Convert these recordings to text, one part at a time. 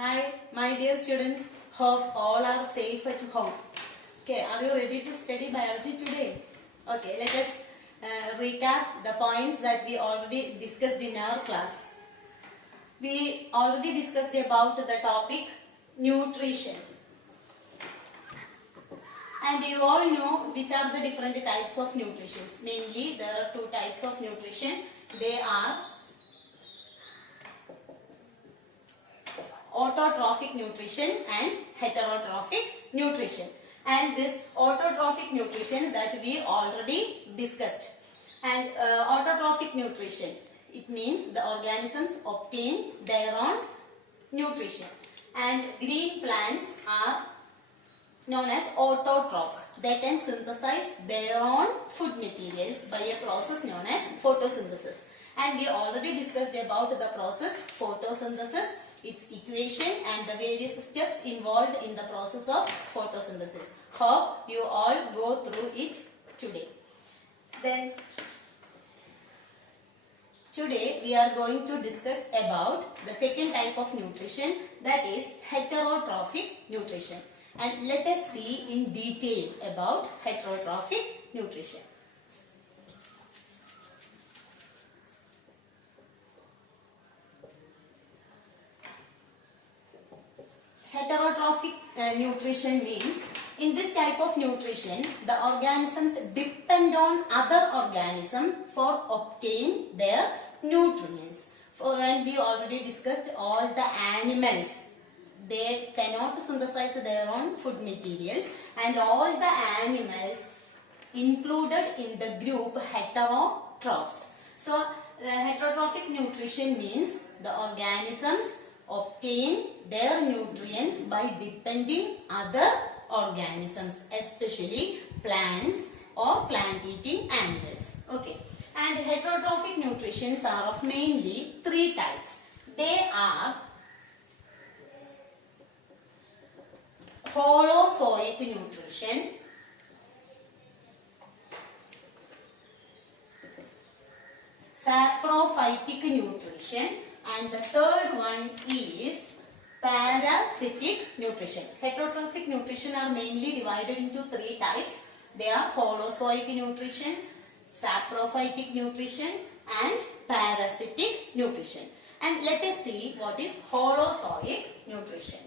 Hi, my dear students. Hope all are safe at home. Okay, are you ready to study biology today? Okay, let us recap the points that we already discussed in our class. We already discussed about the topic nutrition. And you all know which are the different types of nutrition. Mainly, there are two types of nutrition. They are autotrophic nutrition and heterotrophic nutrition. And this autotrophic nutrition that we already discussed. And autotrophic nutrition, it means the organisms obtain their own nutrition. And green plants are known as autotrophs. They can synthesize their own food materials by a process known as photosynthesis. And we already discussed about the process photosynthesis, its equation and the various steps involved in the process of photosynthesis. Hope you all go through it today. Then today we are going to discuss about the second type of nutrition, that is heterotrophic nutrition. And let us see in detail about heterotrophic nutrition. Heterotrophic nutrition means, in this type of nutrition, the organisms depend on other organisms for obtain their nutrients. And we already discussed all the animals. They cannot synthesize their own food materials, and all the animals included in the group heterotrophs. So, heterotrophic nutrition means the organisms obtain their nutrients by depending other organisms, especially plants or plant-eating animals. Okay. And heterotrophic nutritions are of mainly three types. They are holozoic nutrition, saprophytic nutrition, and the third one is parasitic nutrition. Heterotrophic nutrition are mainly divided into three types. They are holozoic nutrition, saprophytic nutrition, and parasitic nutrition. And let us see what is holozoic nutrition.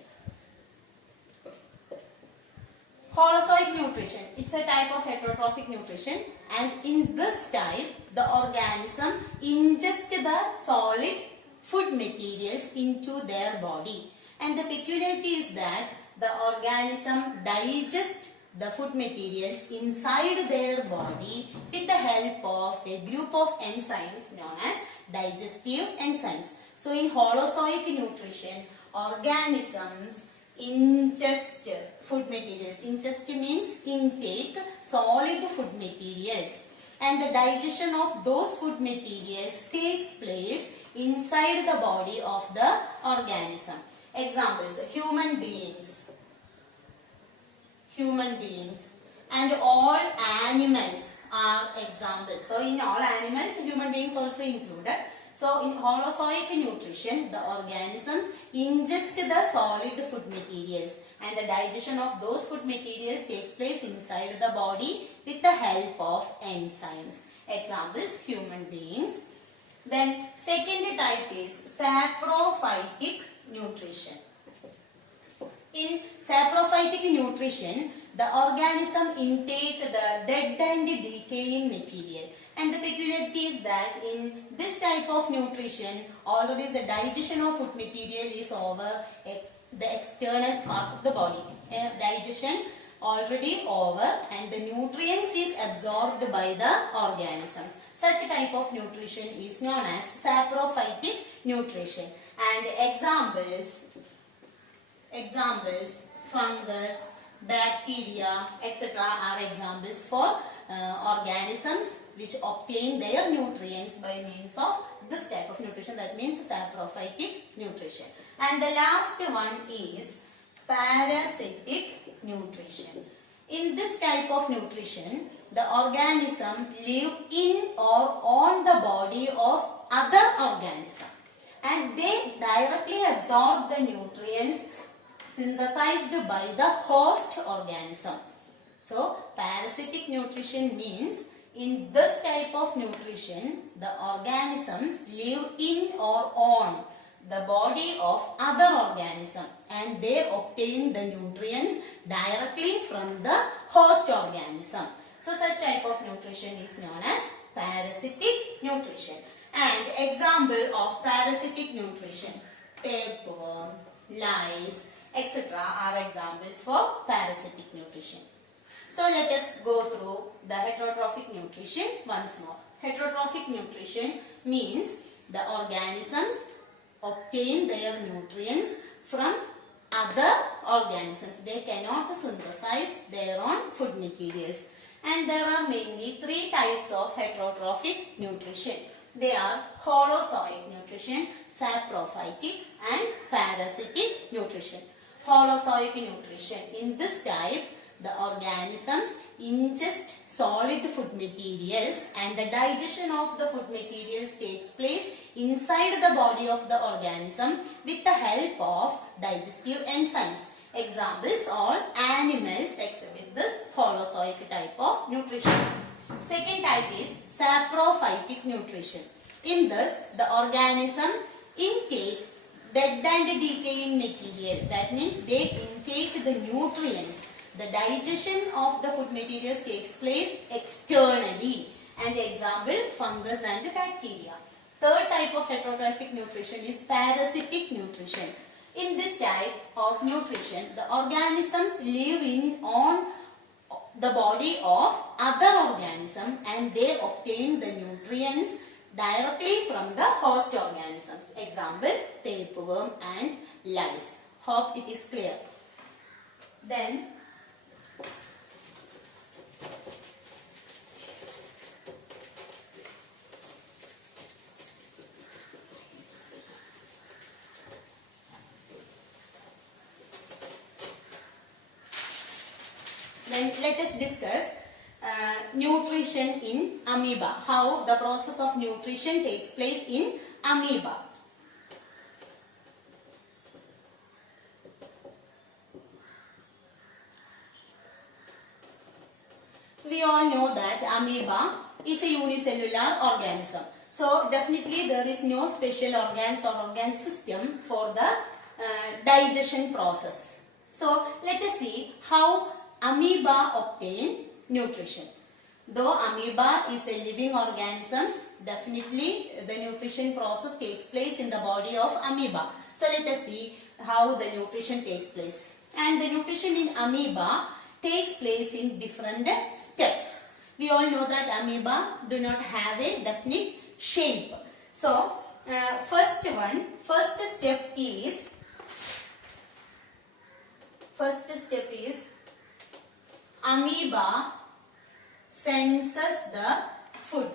Holozoic nutrition, it's a type of heterotrophic nutrition, and in this type the organism ingests the solid food materials into their body, and the peculiarity is that the organism digests the food materials inside their body with the help of a group of enzymes known as digestive enzymes. So in holozoic nutrition, organisms ingest food materials. Ingest means intake solid food materials, and the digestion of those food materials takes place inside the body of the organism. Examples: human beings, and all animals are examples. So in all animals, human beings also included. So in holozoic nutrition, the organisms ingest the solid food materials, and the digestion of those food materials takes place inside the body with the help of enzymes. Examples: human beings. Then second type is saprophytic nutrition. In saprophytic nutrition, the organism intake the dead and decaying material. And the peculiarity is that in this type of nutrition, already the digestion of food material is over the external part of the body. Digestion already over, and the nutrients is absorbed by the organisms. Such type of nutrition is known as saprophytic nutrition. And examples, fungus, bacteria, etc. are examples for organisms which obtain their nutrients by means of this type of nutrition, that means saprophytic nutrition. And the last one is parasitic nutrition. In this type of nutrition, the organism live in or on the body of other organism. and they directly absorb the nutrients synthesized by the host organism. So, parasitic nutrition means in this type of nutrition, the organisms live in or on the body of other organism and they obtain the nutrients directly from the host organism. So, such type of nutrition is known as parasitic nutrition. And example of parasitic nutrition, tapeworm, lice, etc. are examples for parasitic nutrition. So let us go through the heterotrophic nutrition once more. Heterotrophic nutrition means the organisms obtain their nutrients from other organisms. They cannot synthesize their own food materials. And there are mainly three types of heterotrophic nutrition. They are holozoic nutrition, saprophytic and parasitic nutrition. Holozoic nutrition. In this type, the organisms ingest solid food materials and the digestion of the food materials takes place inside the body of the organism with the help of digestive enzymes. Examples are animals exhibit this holozoic type of nutrition. Second type is saprophytic nutrition. In this, the organism intake dead and decaying material. That means they intake the nutrients. The digestion of the food materials takes place externally. And example, fungus and bacteria. Third type of heterotrophic nutrition is parasitic nutrition. In this type of nutrition, the organisms live in on the body of other organism and they obtain the nutrients directly from the host organisms. Example, tapeworm and lice. Hope it is clear. Then, let us discuss nutrition in amoeba. How the process of nutrition takes place in amoeba. We all know that amoeba is a unicellular organism. So definitely there is no special organs or organ system for the digestion process. So let us see how amoeba obtain nutrition. Though amoeba is a living organism, definitely the nutrition process takes place in the body of amoeba. So let us see how the nutrition takes place. And the nutrition in amoeba takes place in different steps. We all know that amoeba do not have a definite shape. So first step is amoeba senses the food.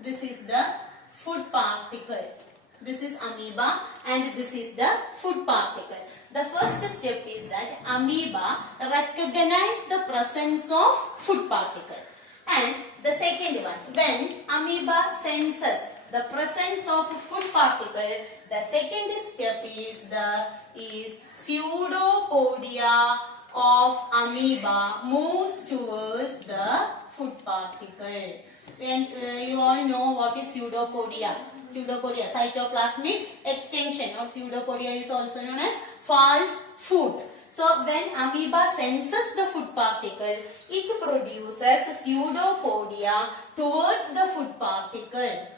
This is the food particle. This is amoeba and this is the food particle. The first step is that amoeba recognize the presence of food particle. And the second one, when amoeba senses the presence of food particle, the second step is pseudopodia of amoeba moves towards the food particle. When you all know what is pseudopodia. Pseudopodia, cytoplasmic extension, or pseudopodia is also known as false food. So when amoeba senses the food particle, it produces pseudopodia towards the food particle.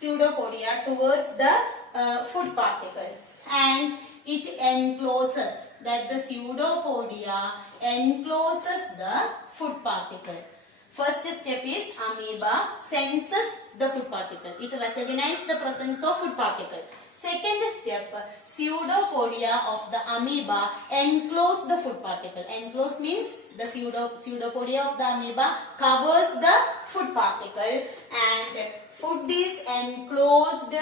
Pseudopodia towards the food particle, and it encloses, that the pseudopodia encloses the food particle. First step is amoeba senses the food particle. It recognizes the presence of food particle. Second step, pseudopodia of the amoeba enclose the food particle. Enclose means the pseudopodia of the amoeba covers the food particle, and food is enclosed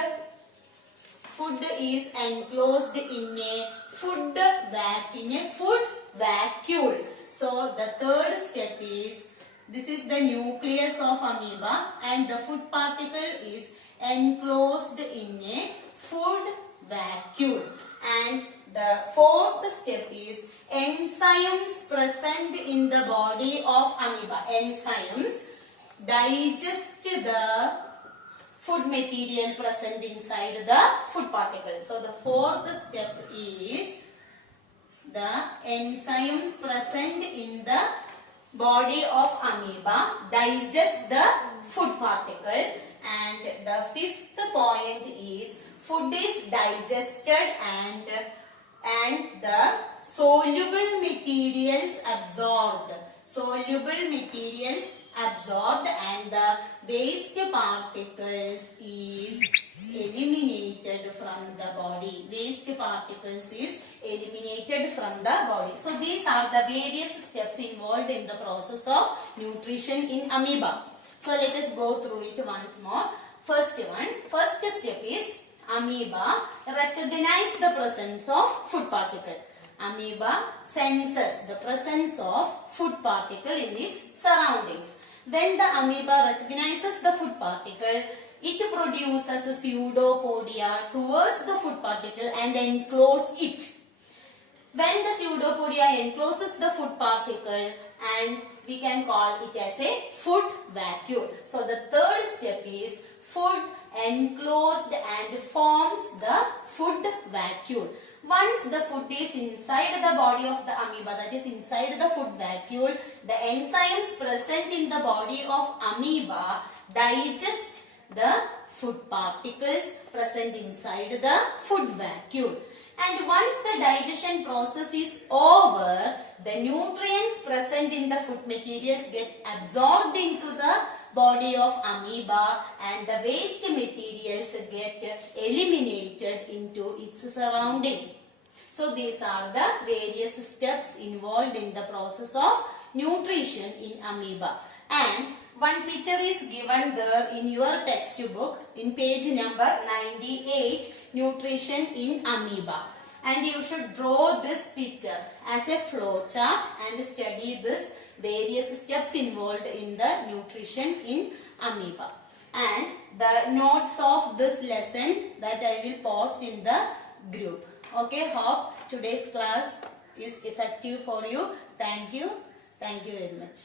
in a food vacuole. So the third step is, this is the nucleus of amoeba and the food particle is enclosed in a food vacuole. And the fourth step is enzymes present in the body of amoeba. Enzymes digest the food material present inside the food particle. So the fourth step is the enzymes present in the body of amoeba digest the food particle. And the fifth point is food is digested and the soluble materials absorbed. Soluble materials absorbed and the waste particles is eliminated from the body. Waste particles is eliminated from the body. So these are the various steps involved in the process of nutrition in amoeba. So let us go through it once more. First step is amoeba recognize the presence of food particle. Amoeba senses the presence of food particle in its surroundings. When the amoeba recognizes the food particle, it produces pseudopodia towards the food particle and enclose it. When the pseudopodia encloses the food particle, and we can call it as a food vacuole. So the third step is food enclosed and forms the food vacuole. Once the food is inside the body of the amoeba, that is inside the food vacuole, the enzymes present in the body of amoeba digest the food particles present inside the food vacuole. And once the digestion process is over, the nutrients present in the food materials get absorbed into the body of amoeba and the waste materials get eliminated into its surrounding. So these are the various steps involved in the process of nutrition in amoeba. And one picture is given there in your textbook in page number 98, nutrition in amoeba. And you should draw this picture as a flow chart and study this various steps involved in the nutrition in amoeba. And the notes of this lesson that I will post in the group. Okay, hope today's class is effective for you. Thank you. Thank you very much.